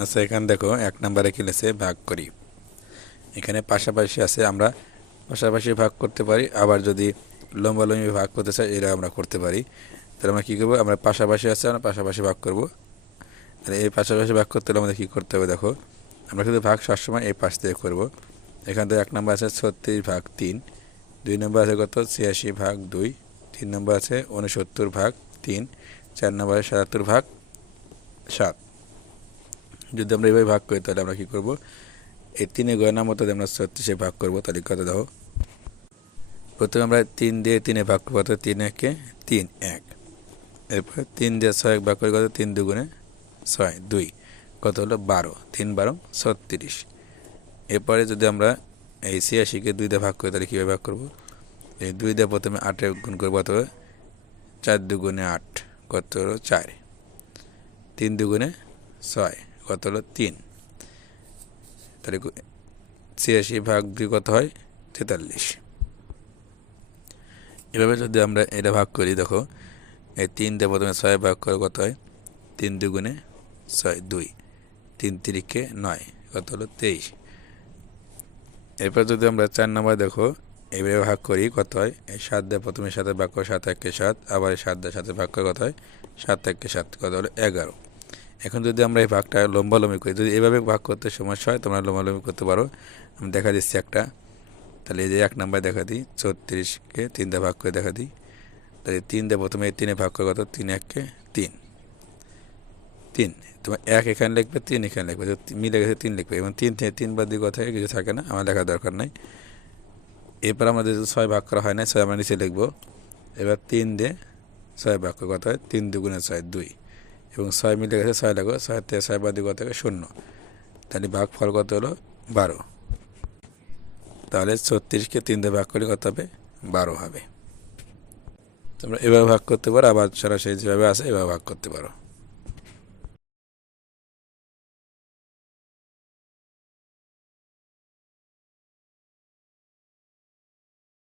আচ্ছা এখানে দেখো, এক নম্বরে কি লেছে ভাগ করি। এখানে পাশাপাশি আছে, আমরা পাশাপাশি ভাগ করতে পারি, আবার যদি লম্বালম্বি ভাগ করতে চাই এটা আমরা করতে পারি। তাহলে আমরা কী করব? আমরা পাশাপাশি আছে, আমরা পাশাপাশি ভাগ করব। তাহলে এই পাশাপাশি ভাগ করতে হলে আমাদের কী করতে হবে দেখো? আমরা কিন্তু ভাগ সবসময় এই পাশ থেকে করব। এখান থেকে এক নম্বর আছে ছত্রিশ ভাগ তিন। দুই নম্বর আছে কত? ছিয়াশি ভাগ দুই। তিন নম্বর আছে উনসত্তর ভাগ তিন। চার নম্বর আছে সাতাত্তর ভাগ সাত। যদি আমরা এইভাবে ভাগ করি, তাহলে আমরা কী করব? এই তিনে গয়নার মতো আমরা ছত্রিশে ভাগ করব, তাহলে কত দেখো প্রথমে আমরা তিন দিয়ে তিনে ভাগ করব, অর্থাৎ তিন একে তিন, এক। এরপর তিন দিয়ে ছয় ভাগ করি কত? তিন দুগুণে ছয়, দুই। কত হলো? বারো। তিন বারো, ছত্রিশ। এরপরে যদি আমরা এই ছিয়াশিকে দুই দিয়ে ভাগ করি, তাহলে কীভাবে ভাগ করব? এই দুই দিয়ে প্রথমে আটে গুণ করব, অথবা চার দুগুণে আট, কত হলো? চার। তিন দুগুণে ছয়। কত হলো তিন। তাহলে ছিয়াশি ভাগ দুই কত হয়? তেতাল্লিশ। এভাবে যদি আমরা এটা ভাগ করি, দেখো, এই তিন দিয়ে প্রথমে ছয় ভাগ করে কত হয়? তিন দুগুণে ছয়, দুই। তিন তিরিখে নয় কত হলো তেইশ। এরপর যদি আমরা চার নম্বর দেখো এইভাবে ভাগ করি, কত হয়? এই সাত দিয়ে প্রথমে সাথে ভাগ করে সাত, একে সাত। আবার সাত দিয়ে সাথে ভাগ করে কত হয়? সাত, একে সাত কত হলো এগারো। এখন যদি আমরা এই ভাগটা লম্বালম্বি করি, যদি এভাবে ভাগ করতে সমস্যা হয়, তোমরা লম্বালম্বি করতে পারো। আমি দেখা দিচ্ছি একটা। তাহলে এই যে এক নাম্বার দেখা দিই, ছত্রিশকে তিন দিয়ে ভাগ করে দেখা দিই। তাহলে তিন দিয়ে প্রথমে এই তিনে ভাগ করে কত? তিন এককে তিন। তিন। তোমার এক এখানে লিখবে, তিন এখানে লিখবে। মিলে গেছে তিন লিখবে। এবং তিন থেকে তিন বাদ দিয়ে কথায় কিছু থাকে না, আমার লেখার দরকার নাই। এরপর আমাদের ছয় ভাগ করা হয় না, ছয় আমরা নিচে লিখব। এবার তিন দিয়ে ছয় ভাগ করে কথা হয়? তিন দুগুণে ছয়, দুই। এবং ছয় মিলে গেছে ছয় লাগো, ছয় তে ছয় বাদ কত শূন্য। তাহলে ভাগ ফল কত হলো? বারো। তাহলে ছত্রিশকে তিন দিয়ে ভাগ করলে কত হবে? বারো হবে। তোমরা এভাবে ভাগ করতে পারো, আবার সরাসরি যেভাবে আসে, এভাবে ভাগ করতে পারো।